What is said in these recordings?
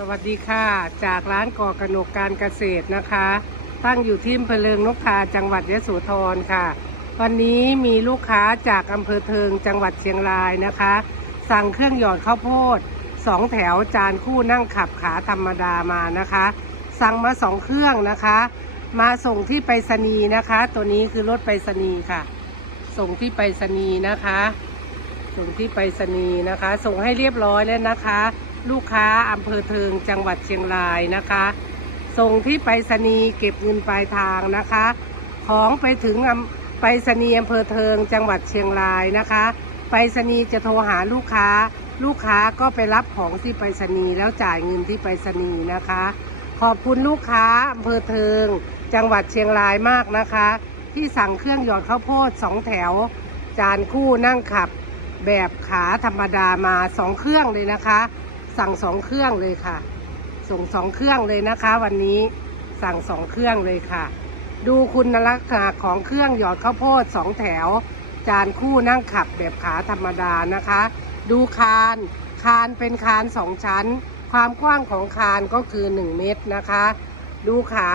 สวัสดีค่ะ จากร้านก่อกระหนกการเกษตรนะคะ ตั้งอยู่ที่อำเภอเลิงนกทาจังหวัดยะโสธรค่ะ วันนี้มีลูกค้าจากอำเภอเทิงจังหวัดเชียงรายนะคะ สั่งเครื่องหยอดข้าวโพดสองแถวจานคู่นั่งขับขาธรรมดามานะคะ สั่งมาสองเครื่องนะคะ มาส่งที่ไปรษณีย์นะคะ ตัวนี้คือรถไปรษณีย์ค่ะ ส่งที่ไปรษณีย์นะคะ ส่งที่ไปรษณีย์นะคะ ส่งให้เรียบร้อยแล้วนะคะ ลูกค้าอำเภอเทิงจังหวัดเชียงรายนะคะ ส่งที่ไปรษณีย์เก็บเงินปลายทางนะคะ ของไปถึงไปรษณีย์อำเภอเทิงจังหวัดเชียงรายนะคะ ไปรษณีย์จะโทรหาลูกค้า ลูกค้าก็ไปรับของที่ไปรษณีย์แล้วจ่ายเงินที่ไปรษณีย์นะคะ ขอบคุณลูกค้าอำเภอเทิง จังหวัดเชียงรายมากนะคะ ที่สั่งเครื่องหยอดข้าวโพดสองแถว จานคู่นั่งขับแบบขาธรรมดามาสองเครื่องเลยนะคะ สั่งสองเครื่องเลยค่ะ ส่งสองเครื่องเลยนะคะ วันนี้สั่งสองเครื่องเลยค่ะ ดูคุณลักษณะของเครื่องหยอดข้าวโพดสองแถว จานคู่นั่งขับแบบขาธรรมดานะคะ ดูคานคานเป็นคานสองชั้น ความกว้างของคานก็คือ 1 เมตรนะคะ ดูขา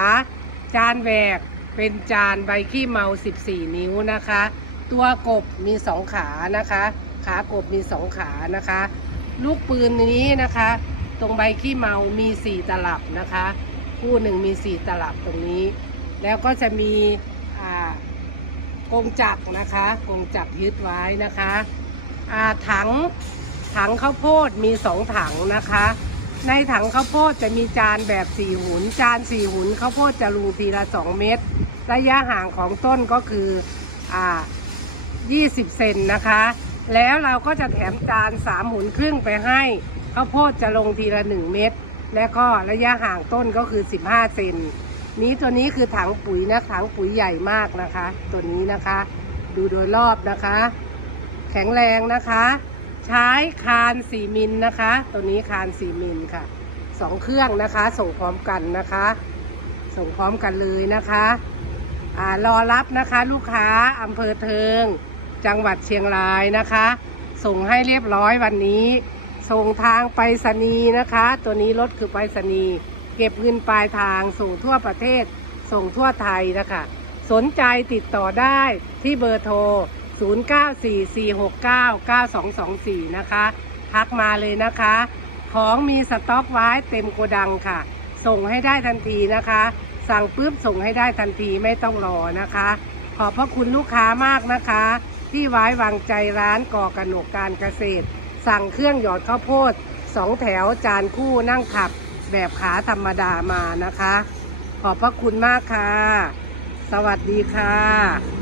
จานแหวกเป็นจานใบขี้เมา 14 นิ้วนะคะ ตัวกบมีสองขานะคะ ขากบมีสองขานะคะ ลูกปืนนี้นะคะ ตรงใบขี้เมามีสี่ตลับนะคะ คู่หนึ่งมีสี่ตลับตรงนี้ แล้วก็จะมีกงจักนะคะกงจักยึดไว้นะคะถังถังข้าวโพดมีสองถังนะคะ ในถังข้าวโพดจะมีจานแบบสี่หุน จานสี่หุนข้าวโพดจะรูทีละสองเม็ดระยะห่างของต้นก็คืออ่า20 เซนนะคะ แล้วเราก็จะแถมจาน3หุนครึ่งไปให้ข้าวโพดจะลงทีละ1เม็ดและก็ระยะห่างต้นก็คือ 15 เซนนี้ตัวนี้คือถังปุ๋ยนะถังปุ๋ยใหญ่มากนะคะ ตัวนี้นะคะ ดูโดยรอบนะคะ แข็งแรงนะคะ ใช้คาน4มิลนะคะ ตัวนี้คาน4มิลค่ะสองเครื่องนะคะ ส่งพร้อมกันนะคะ ส่งพร้อมกันเลยนะคะอ่ารอรับนะคะ ลูกค้าอำเภอเทิง จังหวัดเชียงรายนะคะ ส่งให้เรียบร้อยวันนี้ ส่งทางไปรษณีย์นะคะ ตัวนี้รถคือไปรษณีย์เก็บเงินปลายทางส่งทั่วประเทศ ส่งทั่วไทยนะคะ สนใจติดต่อได้ที่เบอร์โทร 0944699224 นะคะ ทักมาเลยนะคะ ของมีสต็อกไว้เต็มโกดังค่ะ ส่งให้ได้ทันทีนะคะ สั่งปุ๊บส่งให้ได้ทันทีไม่ต้องรอนะคะ ขอบพระคุณลูกค้ามากนะคะ ที่ไว้วางใจร้านก่อกระหนกการเกษตร สั่งเครื่องหยอดข้าวโพดสองแถวจานคู่นั่งขับแบบขาธรรมดามานะคะ ขอบพระคุณมากค่ะ สวัสดีค่ะ